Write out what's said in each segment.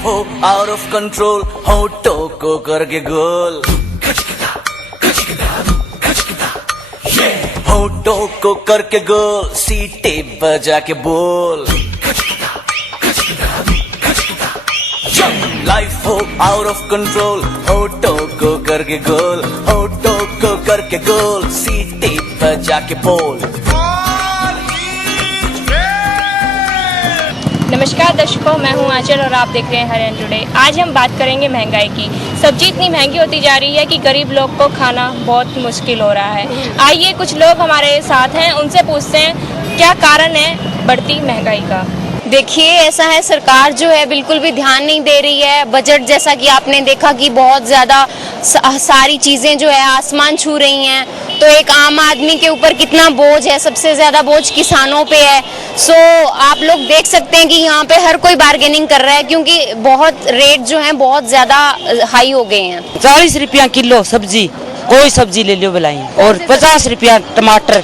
Life हो out of control, होठों को करके गोल, होठों को करके गोल, सीटे बजा के बोल। लाइफ हो आउट ऑफ कंट्रोल, होठों को करके गोल, होठों को करके गोल, सीटे बजा के बोल। नमस्कार दर्शकों, मैं हूं आंचल और आप देख रहे हैं हरियाणा टुडे। आज हम बात करेंगे महंगाई की। सब्जी इतनी महंगी होती जा रही है कि गरीब लोग को खाना बहुत मुश्किल हो रहा है। आइए कुछ लोग हमारे साथ हैं, उनसे पूछते हैं क्या कारण है बढ़ती महंगाई का। देखिए, ऐसा है, सरकार जो है बिल्कुल भी ध्यान नहीं दे रही है। बजट जैसा कि आपने देखा कि बहुत ज़्यादा सारी चीज़ें जो है आसमान छू रही हैं, तो एक आम आदमी के ऊपर कितना बोझ है। सबसे ज़्यादा बोझ किसानों पे है। सो आप लोग देख सकते हैं कि यहाँ पे हर कोई बार्गेनिंग कर रहा है क्योंकि बहुत रेट जो है बहुत ज़्यादा हाई हो गए हैं। 40 रुपया किलो सब्जी, कोई सब्जी ले लो बुलाई, और 50 रुपया टमाटर,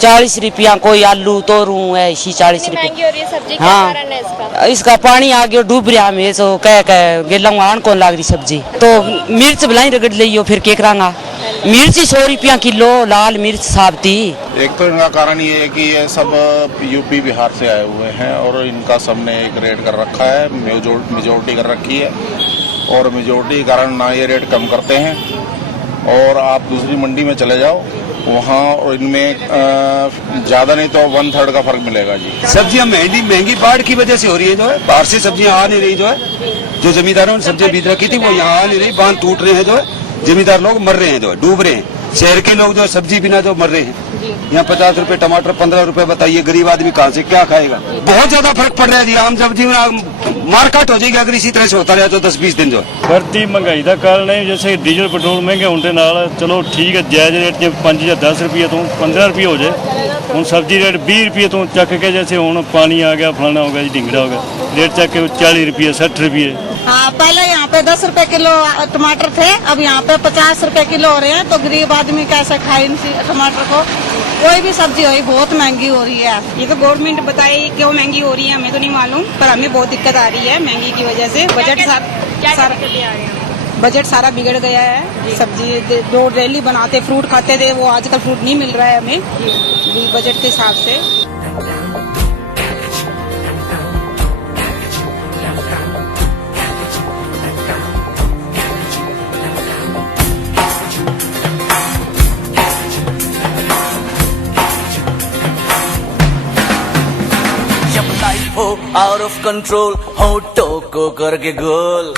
40 रुपया कोई आलू तोरू है, इसी 40 रुपया महंगी हो रही है सब्जी, क्या हाँ, कारण है इसका? इसका पानी आ गया डूब रहा में, तो कह गेला आन कौन लाग रही सब्जी, तो मिर्च बुलाई रगड़ लियो फिर के करांगा। मिर्च 100 रुपया किलो, लाल मिर्च साबती। एक तो इनका कारण ये है कि ये सब यूपी बिहार से आए हुए हैं और इनका सबने एक रेट कर रखा है, मेजोरिटी कर रखी है, और मेजोरिटी के कारण ना ये रेट कम करते हैं। और आप दूसरी मंडी में चले जाओ, वहाँ इनमें ज्यादा नहीं तो 1/3 का फर्क मिलेगा जी। सब्जियां महंगी बाढ़ की वजह से हो रही है। जो है बाहर से सब्जियां आ नहीं रही, जो जमींदारों ने सब्जियां बीज रखी थी वो यहाँ आ नहीं रही। बांध टूट रहे हैं, जो है जमींदार लोग मर रहे हैं, जो है डूब रहे हैं। शहर के लोग जो है सब्जी बिना जो मर रहे हैं। यहाँ 50 रुपए टमाटर, 15 रुपए, बताइए गरीब आदमी कहाँ से क्या खाएगा। बहुत ज्यादा फर्क पड़ रहा है जी। आम सब्जी मार्केट हो जाएगी अगर इसी तरह से होता रहा तो 10-20 दिन। जो बढ़ती महंगाई का कारण है, जैसे डीजल पेट्रोल महंगे होने नाल चलो ठीक है, जायज रेट जो 5 या 10 रुपये तो 15 रुपये हो जाए। हम सब्जी रेट 20 रुपये तो चक के, जैसे हूँ पानी आ गया, फलाना हो गया, ढिंगड़ा हो गया, रेट चक के 40 रुपये 60 रुपये। हाँ, पहले यहाँ पे 10 रुपए किलो टमाटर थे, अब यहाँ पे 50 रुपए किलो हो रहे हैं। तो गरीब आदमी कैसे खाए इन टमाटर को। कोई भी सब्जी हो बहुत महंगी हो रही है। ये तो गवर्नमेंट बताए क्यों महंगी हो रही है, हमें तो नहीं मालूम, पर हमें बहुत दिक्कत आ रही है महंगी की वजह से। बजट सारा बिगड़ गया है। सब्जी जो डेली बनाते फ्रूट खाते थे, वो आजकल फ्रूट नहीं मिल रहा है हमें बजट के हिसाब से। लाइफ हो आउट ऑफ कंट्रोल, होठों को करके गोल,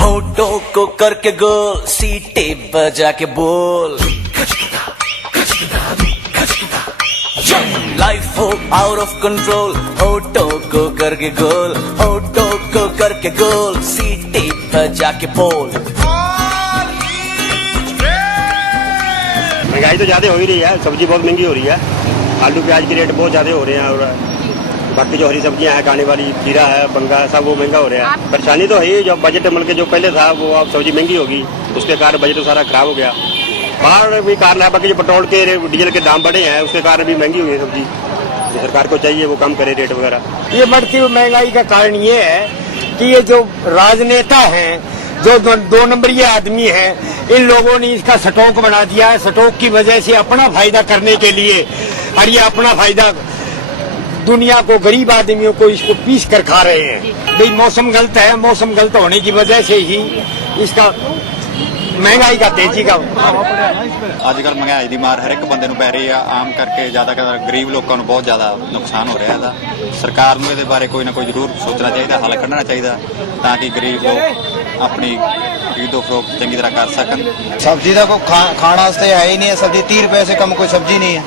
होठों को करके गोल, सीटे बजा के बोल। लाइफ हो आउट ऑफ कंट्रोल, होठों को करके गोल, होठों को करके गोल, सीटे बजा के बोल। महंगाई तो ज्यादा हो ही रही है, सब्जी बहुत महंगी हो रही है। आलू प्याज के रेट बहुत ज्यादा हो रहे हैं, और बाकी जो हरी सब्जियां हैं, खाने वाली खीरा है, बंगा है, सब वो महंगा हो रहा है। परेशानी तो है ही, जो बजट मिल के जो पहले था वो अब सब्जी महंगी होगी, उसके कारण बजट तो सारा खराब हो गया। बाहर भी कारण है, बाकी जो पेट्रोल के डीजल के दाम बढ़े हैं, उसके कारण भी महंगी हुई है सब्जी। तो सरकार को चाहिए वो कम करे रेट वगैरह। ये बढ़ती हुई महंगाई का कारण ये है कि ये जो राजनेता हैं, जो 2 नंबरी आदमी हैं, इन लोगों ने इसका स्टॉक बना दिया है। स्टॉक की वजह से अपना फायदा करने के लिए, और ये अपना फायदा दुनिया को, गरीब आदमियों को इसको पीस कर खा रहे हैं। भाई मौसम गलत है, मौसम गलत होने की वजह से ही इसका महंगाई का तेजी का अजकल महंगाई की मार हर एक बंदे नूं पै रही है। आम करके ज्यादातर गरीब लोगों को बहुत ज्यादा नुकसान हो रहा है। सरकार नूं इहदे बारे कोई ना कोई जरूर सोचना चाहिए, हल कढ़ना चाहिए, ताकि गरीब लोग अपनी खरीदो फरोख्त चंगी तरह कर सकन। सब्जी का कोई खाना है ही नहीं है। सब्जी 30 रुपए से कम कोई सब्जी नहीं है।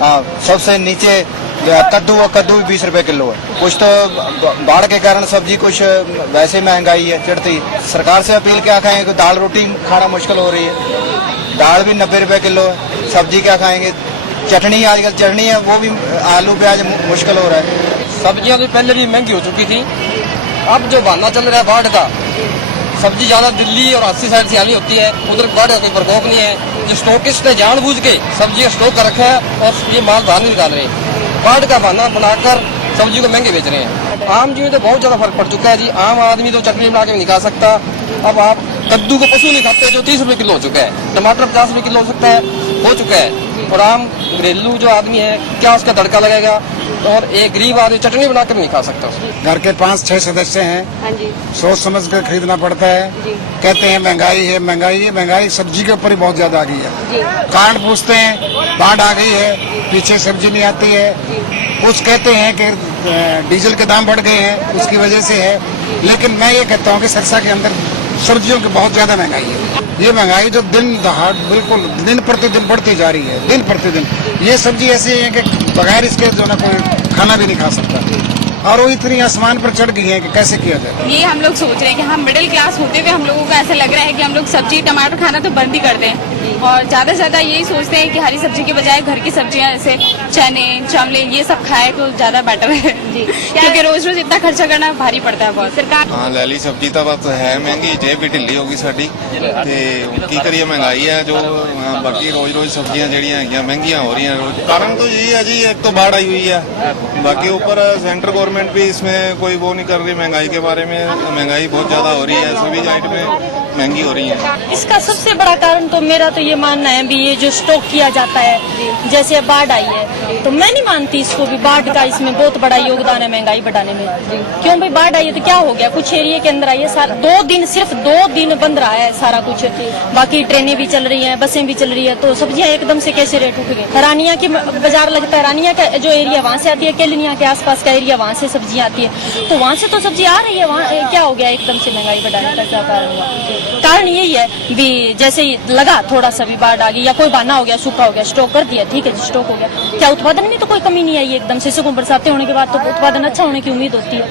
हाँ, सबसे नीचे कद्दू भी 20 रुपए किलो है। कुछ तो बाढ़ के कारण सब्जी कुछ वैसे महंगाई है चढ़ती। सरकार से अपील क्या खाएंगे, कोई दाल रोटी खाना मुश्किल हो रही है। दाल भी 90 रुपए किलो है, सब्जी क्या खाएंगे। चटनी आजकल चटनी है, वो भी आलू प्याज मुश्किल हो रहा है। सब्जियां तो पहले भी महंगी हो चुकी थी, अब जो बहाना चल रहा है बाढ़ का, सब्जी ज्यादा दिल्ली और 80 साइड से आनी होती है, उधर बाढ़ का कोई प्रकोप नहीं है। जो स्टॉकिस्ट ने जानबूझ के सब्जी का स्टॉक कर रखा है और ये माल बाहर नहीं निकाल रहे। बाढ़ का बहाना बनाकर सब्जी को महंगे बेच रहे हैं। आम जी में तो बहुत ज्यादा फर्क पड़ चुका है जी। आम आदमी तो चटनी बना के भी नहीं खा सकता। अब आप कद्दू को पशु नहीं खाते जो 30 रुपए किलो हो चुका है, टमाटर 50 रुपए किलो हो सकता है, हो चुका है। और आम घरेलू जो आदमी है क्या उसका तड़का लगेगा, और एक गरीब आदमी चटनी बनाकर नहीं खा सकता। घर के 5-6 सदस्य हैं, सोच समझ कर खरीदना पड़ता है। कहते हैं महंगाई है, महंगाई है, महंगाई सब्जी के ऊपर ही बहुत ज्यादा आ गई है। कारण पूछते हैं बाढ़ आ गई है, पीछे सब्जी नहीं आती है। कुछ कहते हैं कि डीजल के दाम बढ़ गए हैं, उसकी वजह से है। लेकिन मैं ये कहता हूँ कि सरसा के अंदर सब्जियों की बहुत ज्यादा महंगाई है। ये महंगाई जो दिन दहाड़ बिल्कुल दिन प्रतिदिन बढ़ती जा रही है, दिन प्रतिदिन। ये सब्जी ऐसी है कि बगैर इसके जो ना कोई खाना भी नहीं खा सकता, और वो इतनी आसमान पर चढ़ गई है कि कैसे किया जाए। ये हम लोग सोच रहे हैं कि हम मिडिल क्लास होते हुए हम लोगों को ऐसा लग रहा है कि हम लोग सब्जी टमाटर खाना तो बंद ही कर दें, और ज्यादा से ज्यादा यही सोचते हैं कि हरी सब्जी के बजाय घर की सब्जियां जैसे चने चमले ये सब खाए तो ज्यादा बेटर है जी। क्योंकि रोज रोज इतना खर्चा करना भारी पड़ता है बहुत। सरकार हाँ ले ली सब्जी तो बस है महंगी, जेब भी ढिली होगी साडी ते की करिए महंगाई है जो। बाकी रोज रोज सब्जियां जड़ियां हैं महंगियां हो रही हैं रोज। कारण तो यही है जी, एक तो बाढ़ आई हुई है, बाकी ऊपर सेंट्रल गवर्नमेंट भी इसमें कोई वो नहीं कर रही महंगाई के बारे में। महंगाई बहुत ज्यादा हो रही है, सभी आइटमें महंगी हो रही है। इसका सबसे बड़ा कारण तो मेरा तो ये मानना है भी ये जो स्टॉक किया जाता है, जैसे बाढ़ आई है तो मैं नहीं मानती इसको भी बाढ़ का इसमें बहुत बड़ा योगदान है महंगाई बढ़ाने में। क्यों भाई बाढ़ आई है तो क्या हो गया, कुछ एरिया के अंदर आई है, सारा 2 दिन सिर्फ 2 दिन बंद रहा है सारा कुछ। बाकी ट्रेनें भी चल रही हैं, बसें भी चल रही है, तो सब्जियां एकदम से कैसे रेट उठ गए। रानिया की बाजार लगता है, रानिया का जो एरिया वहाँ से आती है, केलनिया के आसपास का एरिया वहाँ से सब्जियां आती है, तो वहाँ से तो सब्जी आ रही है। वहाँ क्या हो गया एकदम से महंगाई बढ़ाने का क्या कारण हुआ? कारण यही है भी जैसे लगा थोड़ा सा भी बाढ़ आ गई या कोई बहाना हो गया, सूखा हो गया, स्टॉक कर दिया, ठीक है जी स्टॉक हो गया। क्या उत्पादन में तो कोई कमी नहीं आई एकदम से बरसातें होने के बाद तो उत्पादन अच्छा होने की उम्मीद होती है,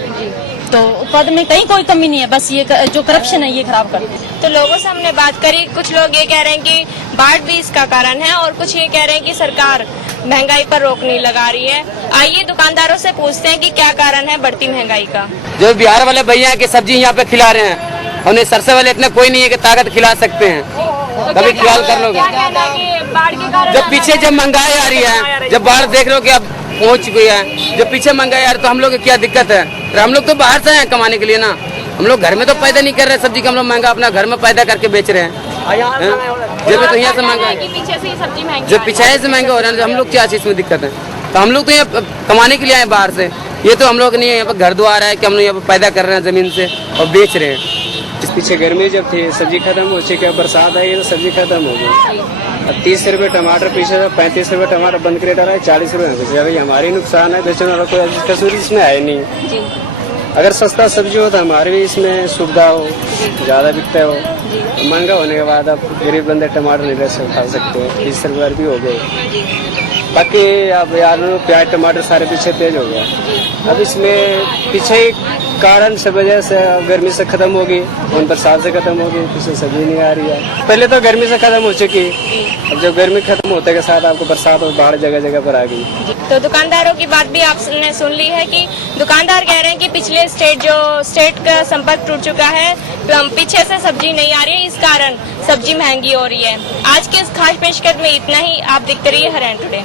तो उत्पादन में कहीं कोई कमी नहीं है। बस ये जो करप्शन है ये खराब करते हैं। तो लोगों से हमने बात करी, कुछ लोग ये कह रहे हैं कि बाढ़ भी इसका कारण है, और कुछ ये कह रहे हैं कि सरकार महंगाई पर रोक नहीं लगा रही है। आइए दुकानदारों से पूछते हैं कि क्या कारण है बढ़ती महंगाई का। जो बिहार वाले भैया की सब्जी यहाँ पे खिला रहे हैं, उन्हें सरसे वाले इतने कोई नहीं है कि ताकत खिला सकते हैं। कभी ख्याल कर लोगे जब पीछे जब महंगाई आ रही है, जब बाढ़ देख लो कि अब पहुंच चुकी है, जब पीछे महंगाई आ रही तो हम लोग की क्या दिक्कत है? हम लोग तो बाहर से हैं कमाने के लिए ना, हम लोग घर में तो पैदा नहीं कर रहे सब्जी का, हम लोग महंगा अपना घर में पैदा करके बेच रहे हैं। जब तो यहाँ से महंगा है, पीछे से सब्जी महंगी, जब पीछे से महंगा हो रहा है हम लोग क्या चीज में दिक्कत है? तो हम लोग तो यहाँ कमाने के लिए आए बाहर से, ये तो हम लोग नहीं है यहाँ पर घर द्वार है कि हम लोग यहाँ पर पैदा कर रहे हैं जमीन से और बेच रहे हैं। इस पीछे गर्मी जब थी सब्जी खत्म हो चुकी है, बरसात आई तो सब्जी खत्म हो गई। अब 30 रुपए टमाटर पीछे 35 रुपए टमाटर बंद रेट आ रहा है, 40 रुपए भाई हमारी नुकसान है, बेचने वाला कोई कसूर इसमें है नहीं। अगर सस्ता सब्जी हो तो हमारे भी इसमें सुविधा हो, ज्यादा बिकता हो। महंगा होने के बाद अब गरीब बंदे टमाटर नहीं ले खा सकते हो, 30 रुपए भी हो गए। बाकी अब आलू प्याज टमाटर सारे पीछे तेज हो गया। अब इसमें पीछे कारण से वजह से गर्मी से खत्म होगी, उन बरसात से खत्म होगी, पीछे सब्जी नहीं आ रही है। पहले तो गर्मी से खत्म हो चुकी, अब जब गर्मी खत्म होते के साथ आपको बरसात और बाढ़ जगह जगह पर आ गई। तो दुकानदारों की बात भी आपने सुन ली है कि दुकानदार कह रहे हैं कि पिछले स्टेट का संपर्क टूट चुका है, पीछे से सब्जी नहीं आ रही है, इस कारण सब्जी महंगी हो रही है। आज के इस खास पेशकश में इतना ही। आप देखते रहिए हरियाणा टुडे।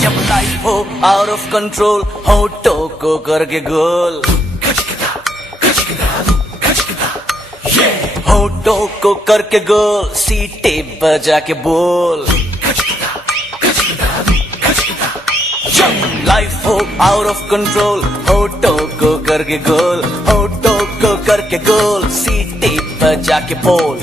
जब लाइफ हो आउट ऑफ कंट्रोल, होठों को करके गोल, होठों को करके गोल, सीटे बजा के बोल। लाइफ हो आउट ऑफ कंट्रोल, होठों को करके गोल, होठों को करके गोल, सीटे बजा के बोल।